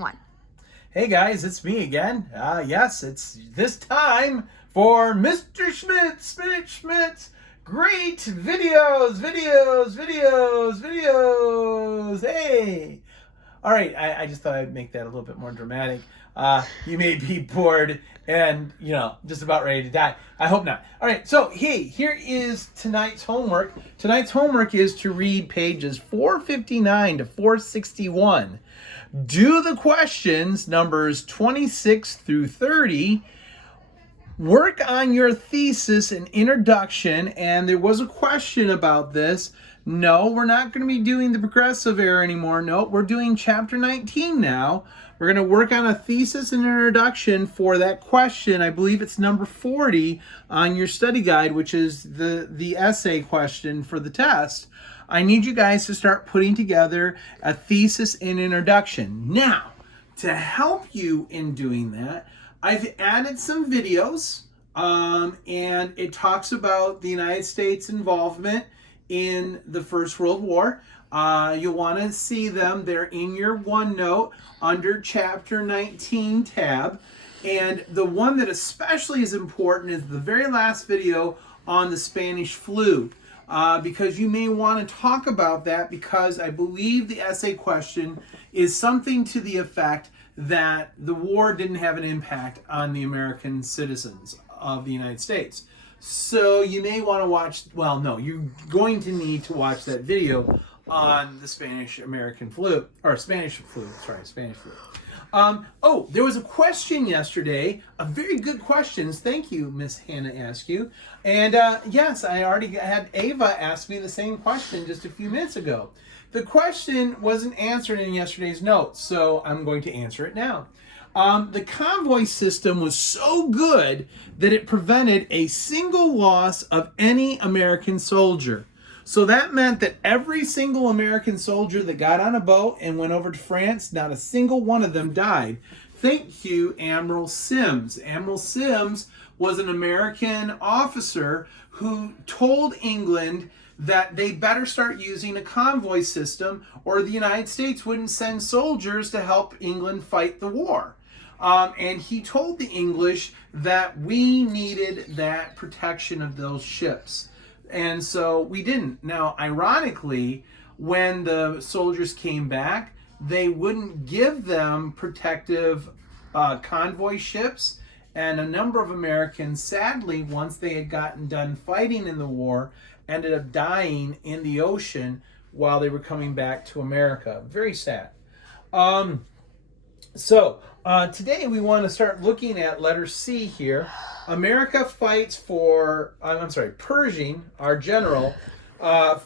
one. Hey guys, it's me again. Yes, it's this time for Mr. Schmidt's great videos. Hey! All right, I just thought I'd make that a little bit more dramatic. You may be bored and, just about ready to die. I hope not. All right, so hey, here is tonight's homework. Tonight's homework is to read pages 459 to 461. Do the questions, numbers 26 through 30. Work on your thesis and introduction. And there was a question about this. No, we're not going to be doing the progressive error anymore. No, we're doing chapter 19 now. We're going to work on a thesis and introduction for that question. I believe it's number 40 on your study guide, which is the essay question for the test. I need you guys to start putting together a thesis and introduction. Now, to help you in doing that, I've added some videos, and it talks about the United States involvement in the First World War. You'll want to see them. They're in your OneNote under Chapter 19 tab. And the one that especially is important is the very last video on the Spanish flu. Because you may want to talk about that, because I believe the essay question is something to the effect that the war didn't have an impact on the American citizens of the United States. So you may want to watch, you're going to need to watch that video on the Spanish flu. There was a question yesterday, a very good question. Thank you, Miss Hannah Askew. And yes, I already had Ava ask me the same question just a few minutes ago. The question wasn't answered in yesterday's notes, so I'm going to answer it now. The convoy system was so good that it prevented a single loss of any American soldier. So that meant that every single American soldier that got on a boat and went over to France, not a single one of them died. Thank you, Admiral Sims. Admiral Sims was an American officer who told England that they better start using a convoy system, or the United States wouldn't send soldiers to help England fight the war. And he told the English that we needed that protection of those ships. And so we didn't. Now, ironically, when the soldiers came back, they wouldn't give them protective convoy ships. And a number of Americans, sadly, once they had gotten done fighting in the war, ended up dying in the ocean while they were coming back to America. Very sad. Today we want to start looking at letter C here. Pershing, our general,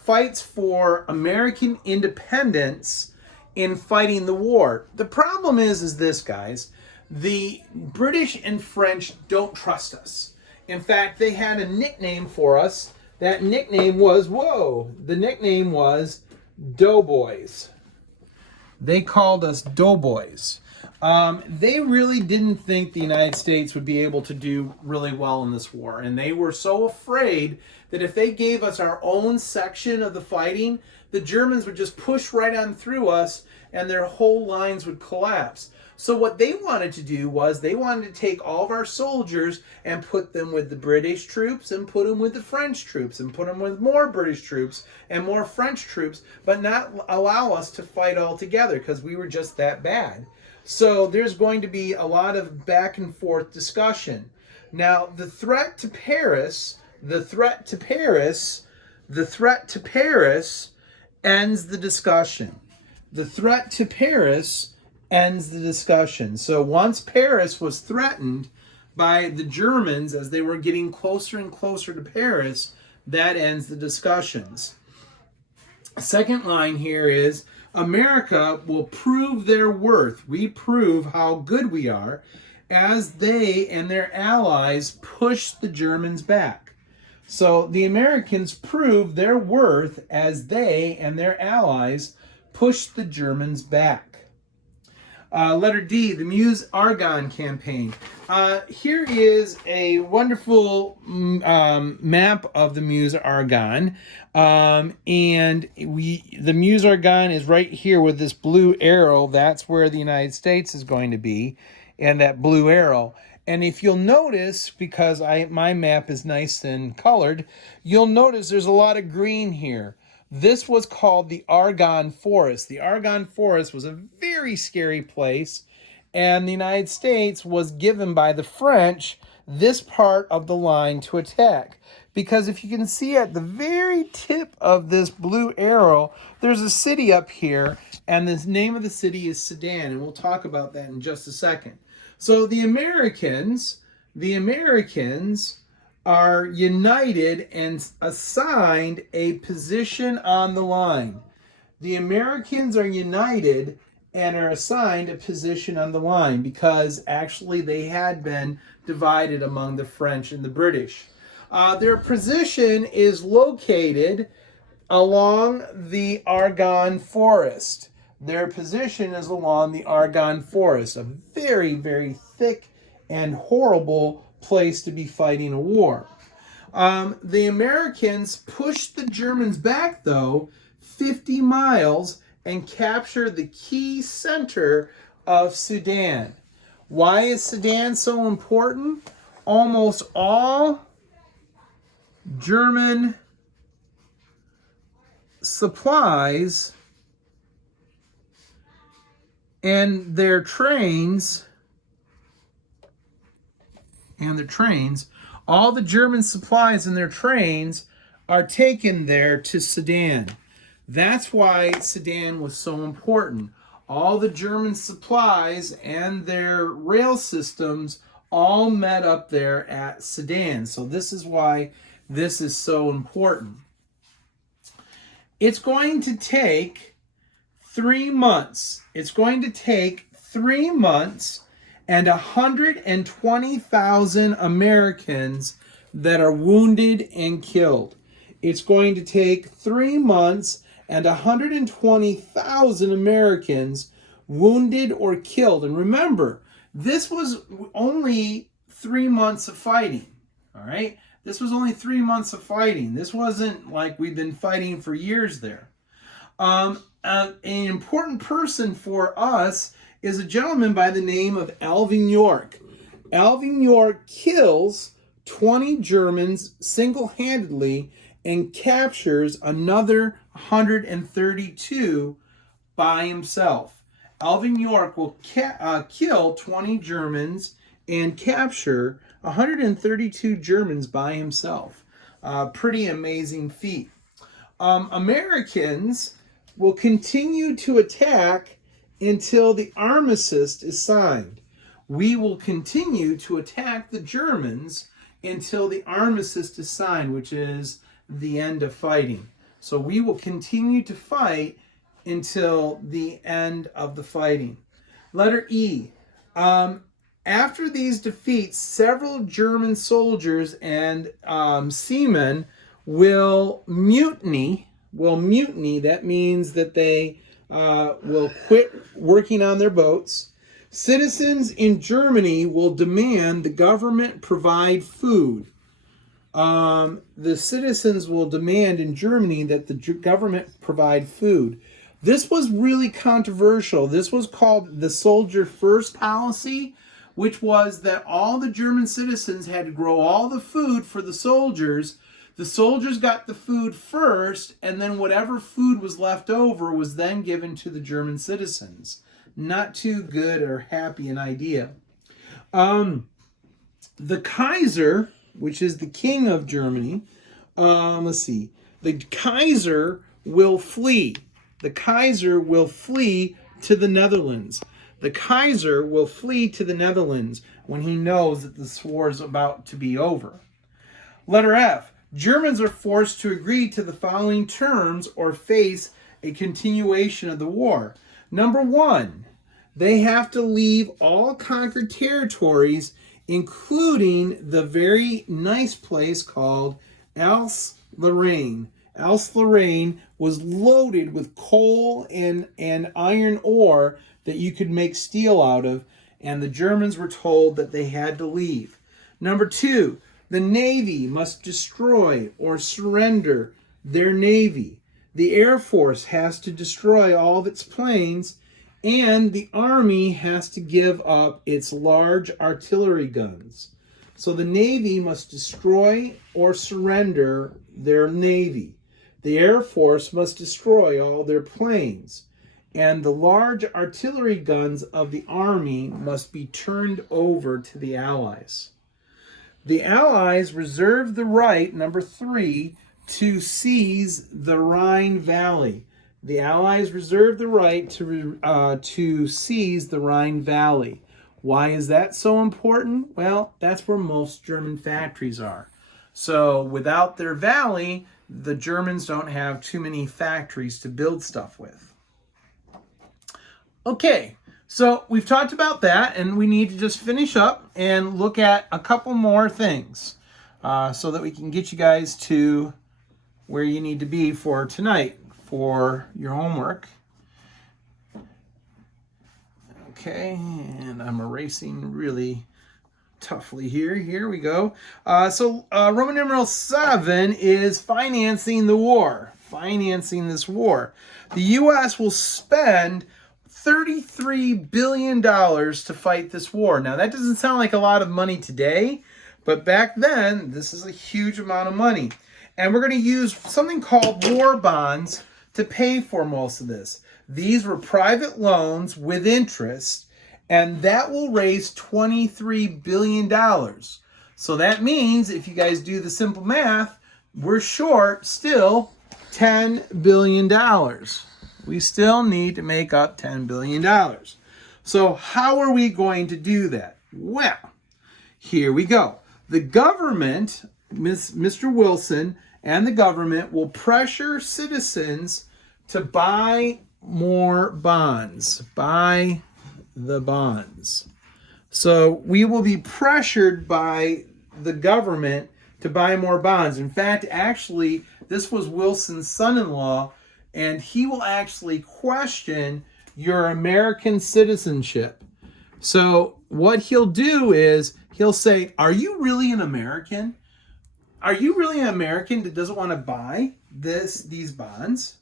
fights for American independence in fighting the war. The problem is this, guys. The British and French don't trust us. In fact, they had a nickname for us. That nickname was, Doughboys. They called us Doughboys. They really didn't think the United States would be able to do really well in this war. And they were so afraid that if they gave us our own section of the fighting, the Germans would just push right on through us and their whole lines would collapse. So what they wanted to do was they wanted to take all of our soldiers and put them with the British troops and put them with the French troops and put them with more British troops and more French troops, but not allow us to fight all together because we were just that bad. So there's going to be a lot of back and forth discussion. Now, the threat to Paris ends the discussion. The threat to Paris ends the discussion. So once Paris was threatened by the Germans as they were getting closer and closer to Paris, that ends the discussions. Second line here is, America will prove their worth. We prove how good we are as they and their allies push the Germans back. So the Americans prove their worth as they and their allies push the Germans back. Letter D, the Meuse-Argonne campaign. Here is a wonderful map of the Meuse-Argonne. And the Meuse-Argonne is right here with this blue arrow. That's where the United States is going to be, and that blue arrow. And if you'll notice, because my map is nice and colored, you'll notice there's a lot of green here. This was called the Argonne Forest. The Argonne Forest was a very scary place, and the United States was given by the French this part of the line to attack. Because if you can see at the very tip of this blue arrow, there's a city up here, and the name of the city is Sedan, and we'll talk about that in just a second. So the Americans are united and assigned a position on the line. The Americans are united and are assigned a position on the line because actually they had been divided among the French and the British. Their position is located along the Argonne Forest. Their position is along the Argonne Forest, a very, very thick and horrible place to be fighting a war. The Americans pushed the Germans back, though, 50 miles and captured the key center of Sedan. Why is Sedan so important? Almost all German supplies and their trains, all the German supplies and their trains are taken there to Sedan. That's why Sedan was so important. All the German supplies and their rail systems all met up there at Sedan. So this is why this is so important. It's going to take 3 months. It's going to take 3 months and 120,000 Americans that are wounded and killed. It's going to take 3 months and 120,000 Americans wounded or killed. And remember, this was only 3 months of fighting, all right? This was only 3 months of fighting. This wasn't like we've been fighting for years there. An important person for us is a gentleman by the name of Alvin York. Alvin York kills 20 Germans single-handedly and captures another 132 by himself. Alvin York will kill 20 Germans and capture 132 Germans by himself. Pretty amazing feat. Americans will continue to attack until the armistice is signed. We will continue to attack the Germans until the armistice is signed, which is the end of fighting. So we will continue to fight until the end of the fighting. Letter E. After these defeats, several German soldiers and seamen will mutiny. That means that they will quit working on their boats. Citizens in Germany will demand the government provide food. The citizens will demand in Germany that the government provide food. This was really controversial. This was called the soldier first policy, which was that all the German citizens had to grow all the food for the soldiers. The soldiers got the food first, and then whatever food was left over was then given to the German citizens. Not too good or happy an idea. The Kaiser, which is the king of Germany, the Kaiser will flee. The Kaiser will flee to the Netherlands. The Kaiser will flee to the Netherlands when he knows that this war is about to be over. Letter F. Germans are forced to agree to the following terms or face a continuation of the war. Number 1, they have to leave all conquered territories, including the very nice place called Alsace-Lorraine. Alsace-Lorraine was loaded with coal and iron ore that you could make steel out of, and the Germans were told that they had to leave. Number 2, the Navy must destroy or surrender their Navy. The Air Force has to destroy all of its planes, and the Army has to give up its large artillery guns. So the Navy must destroy or surrender their Navy. The Air Force must destroy all their planes. And the large artillery guns of the Army must be turned over to the Allies. The Allies reserve the right, number 3, to seize the Rhine Valley. The Allies reserve the right to seize the Rhine Valley. Why is that so important? Well, that's where most German factories are. So without their valley, the Germans don't have too many factories to build stuff with. Okay, so we've talked about that, and we need to just finish up and look at a couple more things so that we can get you guys to where you need to be for tonight for your homework. Okay, and I'm erasing really toughly here. Here we go. So Roman numeral 7 is financing the war. Financing this war. The U.S. will spend $33 billion to fight this war. Now, that doesn't sound like a lot of money today, but back then, this is a huge amount of money. And we're going to use something called war bonds to pay for most of this. These were private loans with interest, and that will raise $23 billion. So that means, if you guys do the simple math, we're short still $10 billion. We still need to make up $10 billion. So how are we going to do that? Well, here we go. The government, Mr. Wilson and the government will pressure citizens to buy more bonds. Buy the bonds. So we will be pressured by the government to buy more bonds. In fact, actually, this was Wilson's son-in-law, and he will actually question your American citizenship. So what he'll do is he'll say, are you really an American? Are you really an American that doesn't want to buy these bonds?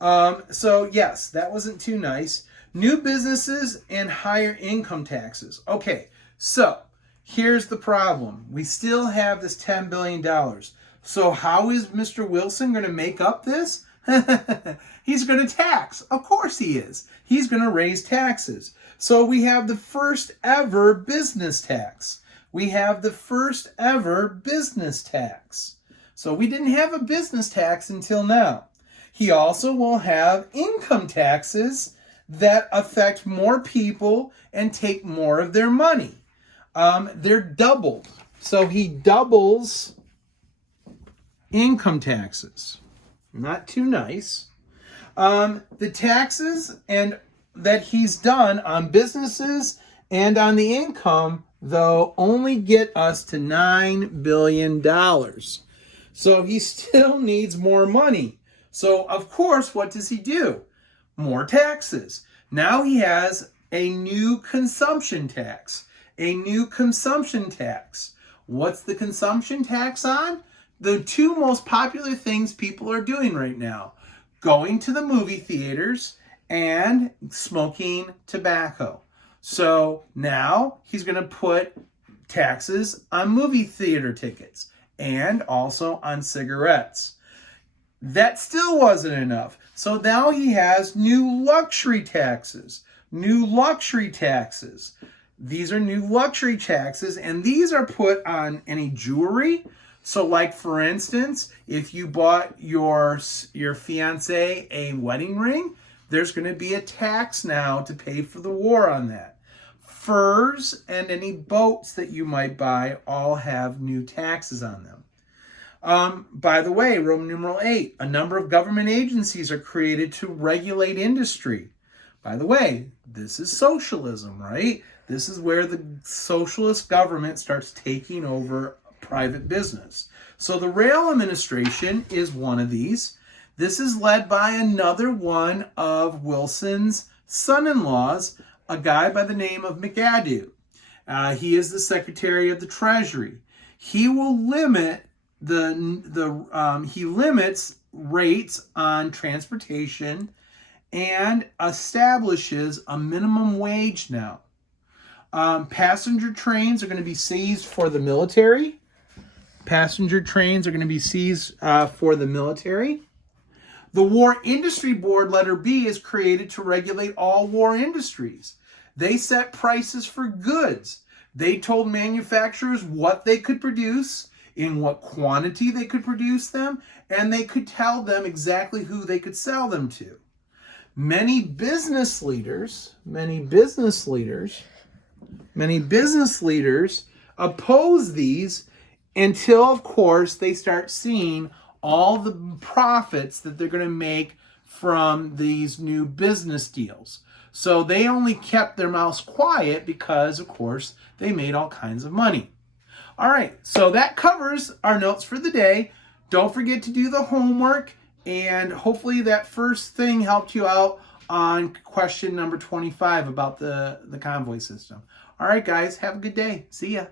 So yes, that wasn't too nice. New businesses and higher income taxes. Okay, so here's the problem. We still have this $10 billion. So how is Mr. Wilson going to make up this? He's going to tax. Of course he is. He's going to raise taxes. So we have the first ever business tax. We have the first ever business tax. So we didn't have a business tax until now. He also will have income taxes that affect more people and take more of their money. They're doubled. So he doubles income taxes. Not too nice. The taxes and that he's done on businesses and on the income, though, only get us to $9 billion. So he still needs more money. So, of course, what does he do? More taxes. Now he has a new consumption tax. A new consumption tax. What's the consumption tax on? The two most popular things people are doing right now. Going to the movie theaters and smoking tobacco. So now he's going to put taxes on movie theater tickets and also on cigarettes. That still wasn't enough. So now he has new luxury taxes. New luxury taxes. These are new luxury taxes, and these are put on any jewelry. So like, for instance, if you bought your fiancé a wedding ring, there's going to be a tax now to pay for the war on that. Furs and any boats that you might buy all have new taxes on them. By the way, Roman numeral 8, a number of government agencies are created to regulate industry. By the way, this is socialism, right? This is where the socialist government starts taking over private business. So the Rail Administration is one of these. This is led by another one of Wilson's son-in-law's a guy by the name of McAdoo. He is the Secretary of the Treasury. He will limit he limits rates on transportation and establishes a minimum wage now. Passenger trains are going to be seized for the military. Passenger trains are going to be seized for the military. The War Industry Board, letter B, is created to regulate all war industries. They set prices for goods. They told manufacturers what they could produce, in what quantity they could produce them, and they could tell them exactly who they could sell them to. Many business leaders oppose these until, of course, they start seeing all the profits that they're going to make from these new business deals. So they only kept their mouths quiet because, of course, they made all kinds of money. All right, so that covers our notes for the day. Don't forget to do the homework, and hopefully that first thing helped you out on question number 25 about the convoy system. All right, guys, have a good day. See ya.